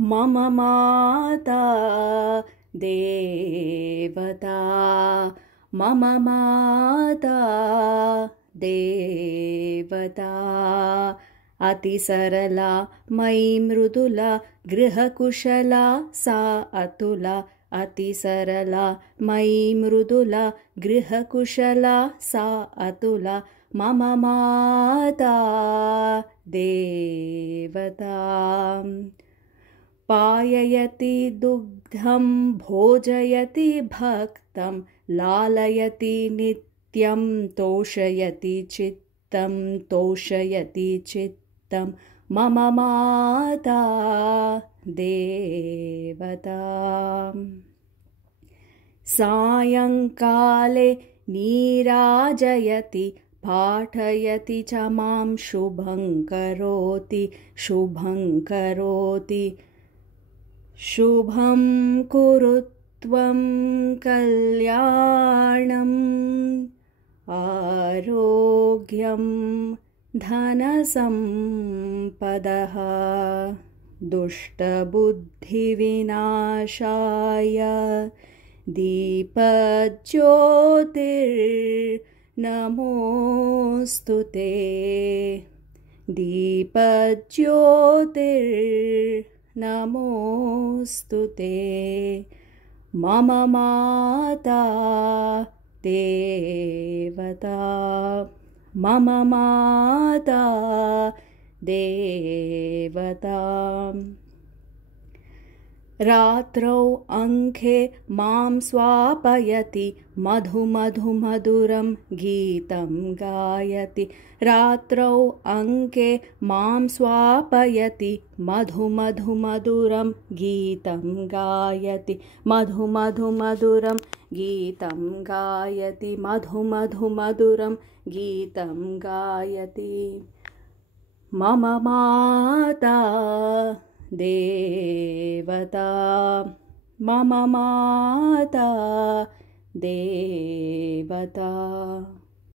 मम माता देवता मम माता देवता अतिसरला मयि मृदुला गृहकुशला सा अतुला अतिसरला मयि मृदुला गृहकुशला सा अतुला मम माता देवता पाययति दुग्धं भोजयति भक्तं लालयति नित्यं तोषयति चित्तं मम माता देवता सायंकाले नीराजयति पाठयति च मां शुभं करोति शुभं कुरु त्वं कल्याणम् आरोग्यं धनसम्पदः दुष्टबुद्धिविनाशाय दीपज्योतिर्नमोऽस्तुते दीपज्योतिर्नमोऽस्तुते मम माता देवता मम माता देवता रात्रौ अंखे मां स्वापयति मधुरं गीतं गायति रात्रौ अंके मां स्वापयति मधुरं गीतं गायति मधुरं गीतं गायति मधुरं गीतं गायति मम माता देवता मम माता देवता।